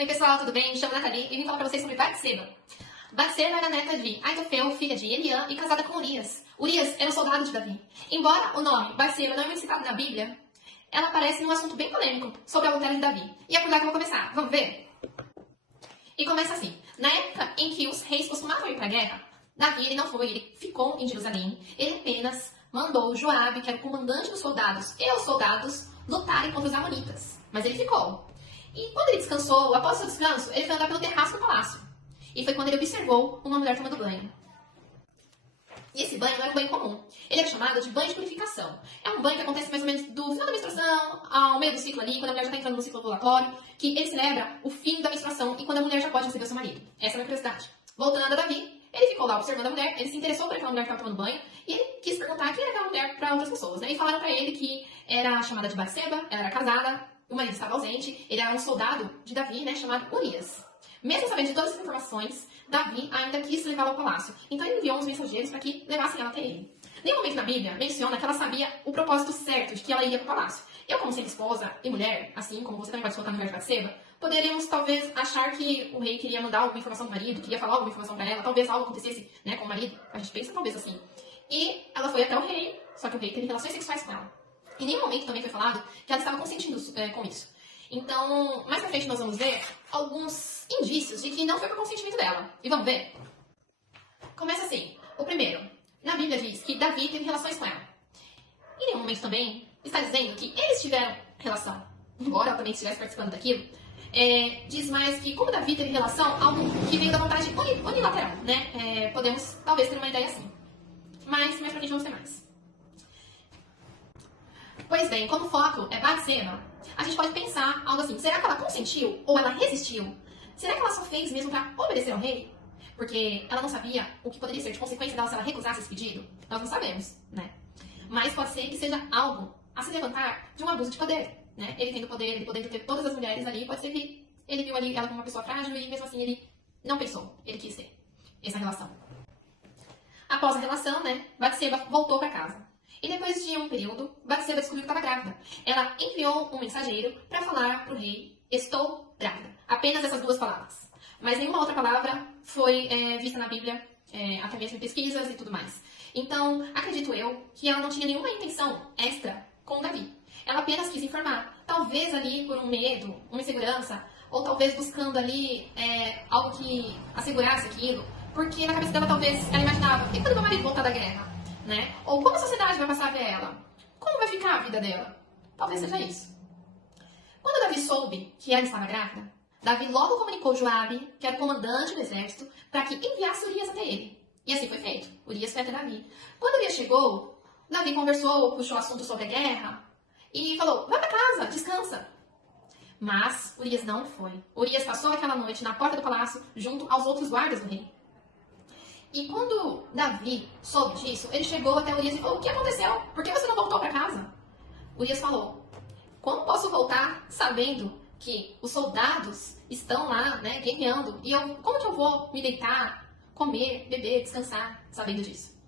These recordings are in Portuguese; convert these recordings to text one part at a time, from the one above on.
Oi pessoal, tudo bem? Me chamo Nathalie e vim falar pra vocês sobre Batseba. Batseba era neta de Aitofel, filha de Eliã e casada com Urias. Urias era um soldado de Davi. Embora o nome Batseba não é muito citado na Bíblia, ela aparece num assunto bem polêmico sobre a adultério de Davi. E é por lá que eu vou começar. Vamos ver? E começa assim. Na época em que os reis costumavam ir pra guerra, Davi ele não foi, ele ficou em Jerusalém. Ele apenas mandou Joabe, que era o comandante dos soldados, e os soldados lutarem contra os amonitas. Mas ele ficou. E quando ele descansou, após o seu descanso, ele foi andar pelo terraço do palácio. E foi quando ele observou uma mulher tomando banho. E esse banho não era um banho comum. Ele é chamado de banho de purificação. É um banho que acontece mais ou menos do final da menstruação ao meio do ciclo ali, quando a mulher já está entrando no ciclo ovulatório, que ele celebra o fim da menstruação e quando a mulher já pode receber o seu marido. Essa é a minha curiosidade. Voltando a Davi, ele ficou lá observando a mulher, ele se interessou por aquela mulher que estava tomando banho e ele quis perguntar quem era aquela mulher para outras pessoas, né? E falaram para ele que era chamada de Batseba, ela era casada, o marido estava ausente, ele era um soldado de Davi, né, chamado Urias. Mesmo sabendo de todas as informações, Davi ainda quis levá-la ao palácio. Então ele enviou uns mensageiros para que levassem ela até ele. Nenhum momento na Bíblia menciona que ela sabia o propósito certo de que ela iria para o palácio. Eu, como sendo esposa e mulher, assim como você também pode colocar no lugar de Batseba, poderíamos talvez achar que o rei queria mandar alguma informação para o marido, queria falar alguma informação para ela, talvez algo acontecesse, né, com o marido. A gente pensa talvez assim. E ela foi até o rei, só que o rei teve relações sexuais com ela. Em nenhum momento também foi falado que ela estava consentindo com isso. Então, mais pra frente nós vamos ver alguns indícios de que não foi por consentimento dela. E vamos ver? Começa assim. O primeiro, na Bíblia diz que Davi teve relações com ela. Em nenhum momento também está dizendo que eles tiveram relação. Embora ela também estivesse participando daquilo, diz mais que como Davi teve relação, algo que veio da vontade unilateral, né? Podemos talvez ter uma ideia assim. Mas mais pra frente vamos ter mais. Pois bem, como o foco é Batseba, a gente pode pensar algo assim, será que ela consentiu ou ela resistiu? Será que ela só fez mesmo para obedecer ao rei? Porque ela não sabia o que poderia ser de consequência dela se ela recusasse esse pedido? Nós não sabemos, né? Mas pode ser que seja algo a se levantar de um abuso de poder, né? Ele tendo poder, ele podendo ter todas as mulheres ali, pode ser que ele viu ali ela como uma pessoa frágil e mesmo assim ele não pensou, ele quis ter essa relação. Após a relação, né, Batseba voltou para casa. E depois de um período, Batseba descobriu que estava grávida. Ela enviou um mensageiro para falar para o rei, estou grávida. Apenas essas duas palavras. Mas nenhuma outra palavra foi vista na Bíblia, até mesmo em pesquisas e tudo mais. Então, acredito eu que ela não tinha nenhuma intenção extra com Davi. Ela apenas quis informar. Talvez ali por um medo, uma insegurança, ou talvez buscando ali algo que assegurasse aquilo. Porque na cabeça dela talvez ela imaginava, e quando meu marido voltar da guerra? Né? Ou como a sociedade vai passar a ver ela? Como vai ficar a vida dela? Talvez seja isso. Quando Davi soube que ela estava grávida, Davi logo comunicou Joabe, que era o comandante do exército, para que enviasse Urias até ele. E assim foi feito. Urias foi até Davi. Quando Urias chegou, Davi conversou, puxou o assunto sobre a guerra e falou, vai para casa, descansa. Mas Urias não foi. Urias passou aquela noite na porta do palácio junto aos outros guardas do rei. E quando Davi soube disso, ele chegou até Urias e falou, o que aconteceu? Por que você não voltou para casa? Urias falou, como posso voltar sabendo que os soldados estão lá, né, guerreando, e como que eu vou me deitar, comer, beber, descansar, sabendo disso?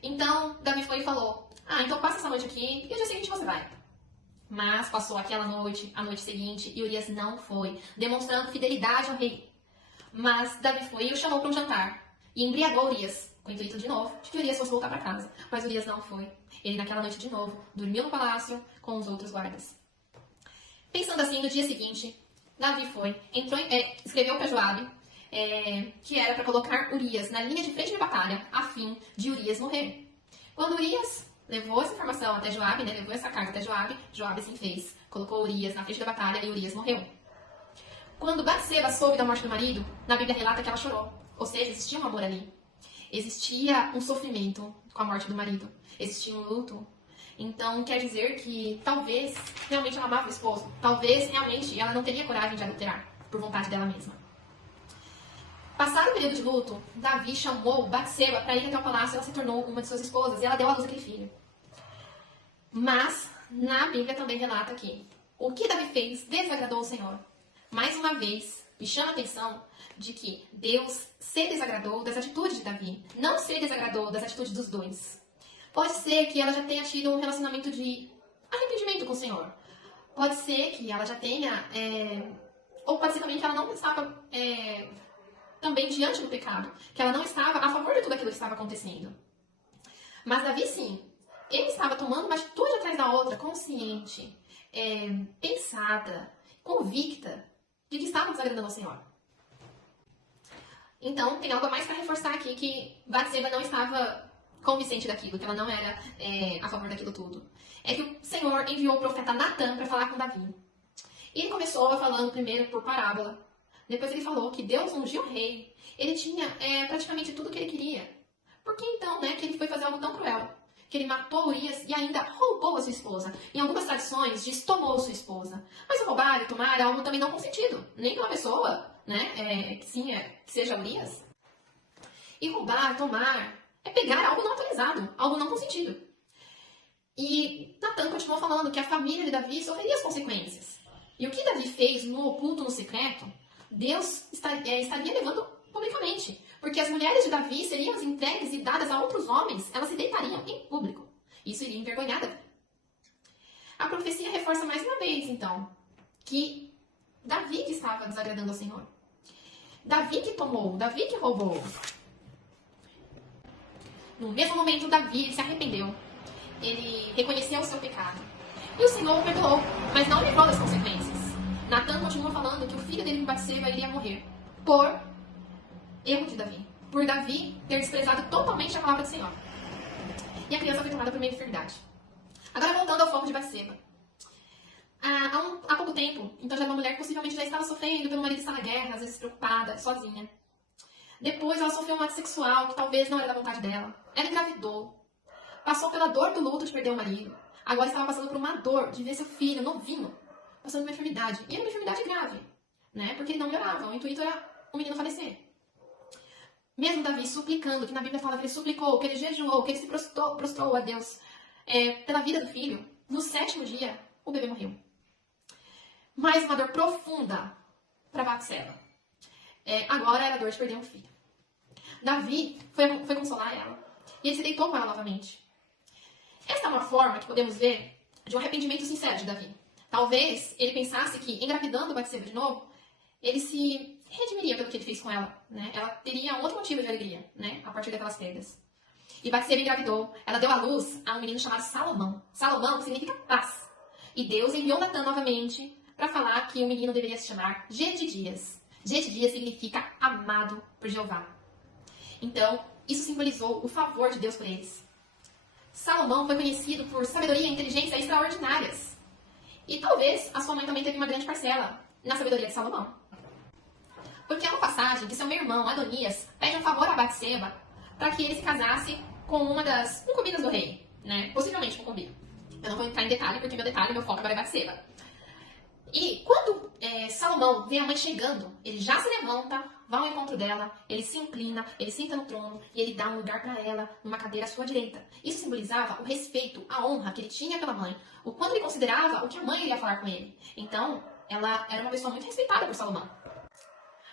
Então, Davi foi e falou, então passa essa noite aqui, e o dia seguinte você vai. Mas passou aquela noite, a noite seguinte, e Urias não foi, demonstrando fidelidade ao rei. Mas Davi foi e o chamou para um jantar. E embriagou Urias, com o intuito de novo, de que Urias fosse voltar para casa. Mas Urias não foi. Ele, naquela noite de novo, dormiu no palácio com os outros guardas. Pensando assim, no dia seguinte, Davi foi, escreveu para Joabe, que era para colocar Urias na linha de frente de batalha, a fim de Urias morrer. Quando Urias levou essa informação até Joabe, né, levou essa carta até Joabe, Joabe assim fez, colocou Urias na frente da batalha e Urias morreu. Quando Batseba soube da morte do marido, na Bíblia relata que ela chorou. Ou seja, existia um amor ali. Existia um sofrimento com a morte do marido. Existia um luto. Então, quer dizer que talvez realmente ela amava o esposo. Talvez realmente ela não teria coragem de adulterar, por vontade dela mesma. Passado o período de luto, Davi chamou Batseba para ir até o palácio e ela se tornou uma de suas esposas. E ela deu à luz aquele filho. Mas, na Bíblia também relata que o que Davi fez desagradou o Senhor. Mais uma vez, me chama a atenção de que Deus se desagradou das atitudes de Davi, não se desagradou das atitudes dos dois. Pode ser que ela já tenha tido um relacionamento de arrependimento com o Senhor. Pode ser que ela já tenha ou pode ser também que ela não estava também diante do pecado, que ela não estava a favor de tudo aquilo que estava acontecendo. Mas Davi, sim, ele estava tomando uma atitude atrás da outra, consciente, pensada, convicta de que estava desagradando ao Senhor. Então, tem algo a mais para reforçar aqui, que Batseba não estava convincente daquilo, que ela não era a favor daquilo tudo. É que o Senhor enviou o profeta Natan para falar com Davi. E ele começou falando primeiro por parábola. Depois ele falou que Deus ungiu o rei. Ele tinha praticamente tudo o que ele queria. Por que então, que ele foi fazer algo tão cruel? Que ele matou Urias e ainda roubou a sua esposa. Em algumas tradições, diz tomou sua esposa. Mas roubar e tomar é algo também não consentido. Nem para uma pessoa, que seja Urias. E roubar, tomar, é pegar algo não autorizado, algo não consentido. E Natan continuou falando que a família de Davi sofreria as consequências. E o que Davi fez no oculto, no secreto, Deus estaria levando publicamente. Porque as mulheres de Davi seriam entregues e dadas a outros homens, elas se deitariam em público. Isso iria envergonhar Davi. A profecia reforça mais uma vez, então, que Davi que estava desagradando ao Senhor. Davi que tomou, Davi que roubou. No mesmo momento, Davi se arrependeu. Ele reconheceu o seu pecado. E o Senhor o perdoou, mas não livrou das consequências. Natan continua falando que o filho dele, Batseba, iria morrer por erro de Davi. Por Davi ter desprezado totalmente a palavra do Senhor. E a criança foi tomada por meio de enfermidade. Agora, voltando ao foco de Batseba. Há pouco tempo, então já era uma mulher que possivelmente já estava sofrendo pelo marido estar na guerra, às vezes preocupada, sozinha. Depois ela sofreu um ato sexual que talvez não era da vontade dela. Ela engravidou. Passou pela dor do luto de perder o marido. Agora estava passando por uma dor de ver seu filho novinho passando por uma enfermidade. E era uma enfermidade grave, porque ele não melhorava. O intuito era o menino falecer. Mesmo Davi suplicando, que na Bíblia fala que ele suplicou, que ele jejuou, que ele se prostrou a Deus pela vida do filho, no 7º dia, o bebê morreu. Mais uma dor profunda para Batseba. Agora era a dor de perder um filho. Davi foi consolar ela. E ele se deitou com ela novamente. Essa é uma forma que podemos ver de um arrependimento sincero de Davi. Talvez ele pensasse que, engravidando Batseba de novo, ele se redimiria pelo que ele fez com ela. Ela teria um outro motivo de alegria, a partir daquelas perdas. E Batseba engravidou. Ela deu à luz a um menino chamado Salomão. Salomão significa paz. E Deus enviou Natan novamente para falar que o menino deveria se chamar Gedidias. Gedidias significa amado por Jeová. Então, isso simbolizou o favor de Deus por eles. Salomão foi conhecido por sabedoria e inteligência extraordinárias. E talvez a sua mãe também teve uma grande parcela na sabedoria de Salomão. Porque há uma passagem que seu meu-irmão, Adonias, pede um favor a Batseba para que ele se casasse com uma das concubinas do rei. Possivelmente concubina. Eu não vou entrar em detalhe, porque meu foco agora é Batseba. E quando Salomão vê a mãe chegando, ele já se levanta, vai ao encontro dela, ele se inclina, ele senta no trono e ele dá um lugar para ela numa cadeira à sua direita. Isso simbolizava o respeito, a honra que ele tinha pela mãe, o quanto ele considerava o que a mãe iria falar com ele. Então, ela era uma pessoa muito respeitada por Salomão.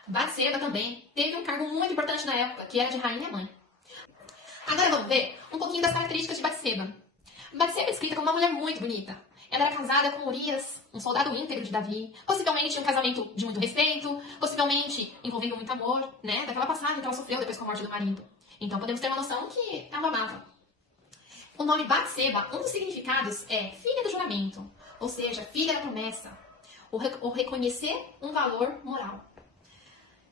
Batseba também teve um cargo muito importante na época, que era de rainha-mãe. Agora vamos ver um pouquinho das características de Batseba. Batseba é descrita como uma mulher muito bonita. Ela era casada com Urias, um soldado íntegro de Davi. Possivelmente um casamento de muito respeito, possivelmente envolvendo muito amor, daquela passagem que ela sofreu depois com a morte do marido. Então podemos ter uma noção que ela amava. O nome Batseba, um dos significados é filha do juramento, ou seja, filha da promessa, o reconhecer um valor moral.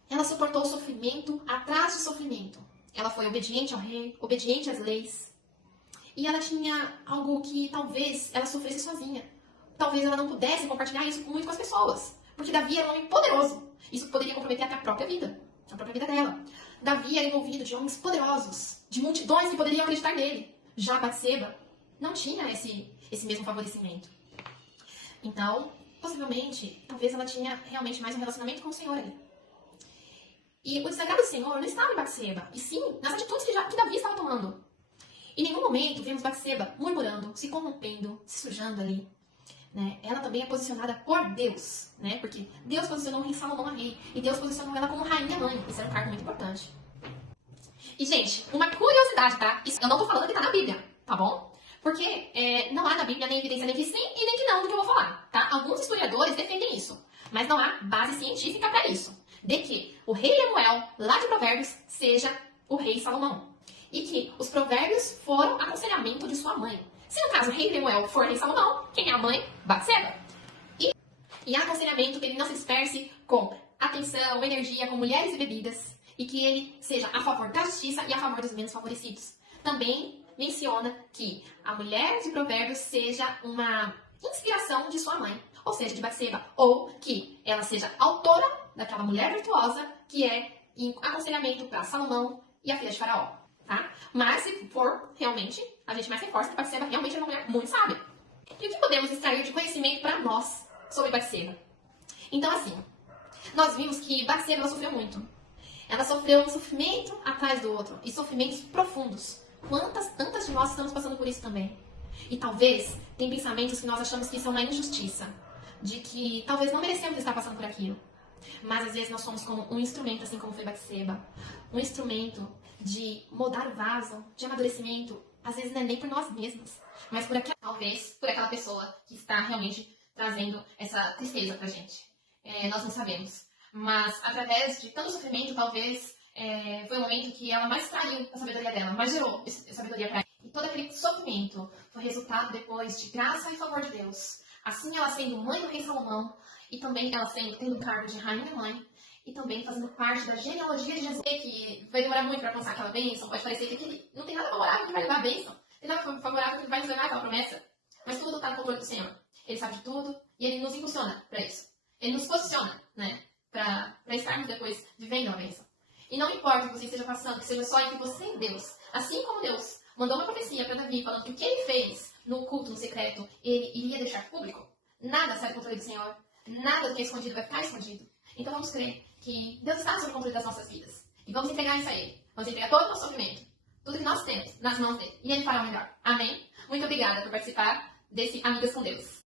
Ela suportou o sofrimento atrás do sofrimento. Ela foi obediente ao rei, obediente às leis. E ela tinha algo que talvez ela sofresse sozinha. Talvez ela não pudesse compartilhar isso muito com as pessoas. Porque Davi era um homem poderoso. Isso poderia comprometer até a própria vida dela. Davi era envolvido de homens poderosos, de multidões que poderiam acreditar nele. Já Batseba não tinha esse mesmo favorecimento. Então, possivelmente, talvez ela tinha realmente mais um relacionamento com o Senhor ali. E o desagrado do Senhor não estava em Batseba, e sim nas atitudes que Davi estava tomando. Em nenhum momento vemos Batseba murmurando, se corrompendo, se sujando ali. Ela também é posicionada por Deus, porque Deus posicionou o rei Salomão a rei, e Deus posicionou ela como rainha-mãe. Isso era um cargo muito importante. E, gente, uma curiosidade, tá? Isso eu não tô falando que tá na Bíblia, tá bom? Porque não há na Bíblia nem evidência nem que sim e nem que não do que eu vou falar, tá? Alguns historiadores defendem isso. Mas não há base científica para isso. De que o rei Lemuel, lá de Provérbios, seja o rei Salomão. E que os provérbios foram aconselhamento de sua mãe. Se no caso o rei Lemuel for rei Salomão, quem é a mãe? Batseba. E há aconselhamento que ele não se disperse com atenção, energia, com mulheres e bebidas. E que ele seja a favor da justiça e a favor dos menos favorecidos. Também menciona que a mulher de Provérbios seja uma inspiração de sua mãe, ou seja, de Batseba, ou que ela seja autora daquela mulher virtuosa que é em aconselhamento para Salomão e a filha de Faraó, tá? Mas se for realmente, a gente mais reforça que Batseba realmente é uma mulher muito sábia. E o que podemos extrair de conhecimento para nós sobre Batseba? Então, assim, nós vimos que Batseba ela sofreu muito. Ela sofreu um sofrimento atrás do outro, e sofrimentos profundos. Tantas de nós estamos passando por isso também? E talvez tem pensamentos que nós achamos que são uma injustiça, de que talvez não merecemos estar passando por aquilo. Mas às vezes nós somos como um instrumento, assim como foi Batseba, um instrumento de moldar o vaso, de amadurecimento. Às vezes não é nem por nós mesmos, mas talvez por aquela pessoa que está realmente trazendo essa tristeza pra gente. Nós não sabemos. Mas através de tanto sofrimento, talvez foi o momento que ela mais traiu a sabedoria dela, mais gerou essa sabedoria para ela. E todo aquele sofrimento foi resultado depois de graça e favor de Deus. Assim, ela sendo mãe do rei Salomão, e também ela tendo o cargo de rainha-mãe, e também fazendo parte da genealogia de Jesus, que vai demorar muito para alcançar aquela bênção. Pode parecer que aquele não tem nada favorável que vai levar a bênção, não tem nada favorável que vai nos levar aquela promessa. Mas tudo está no controle do Senhor. Ele sabe de tudo e ele nos impulsiona para isso. Ele nos posiciona, né? Para estarmos depois vivendo a bênção. E não importa o que você esteja passando, que seja só entre você e Deus. Assim como Deus mandou uma profecia para Davi, falando que o que ele fez no culto, no secreto, ele iria deixar público, nada sai do controle do Senhor. Nada do que é escondido vai ficar escondido. Então vamos crer que Deus está sob o controle das nossas vidas. E vamos entregar isso a Ele. Vamos entregar todo o nosso sofrimento, tudo que nós temos nas mãos dele. E Ele fará o melhor. Amém? Muito obrigada por participar desse Amigas com Deus.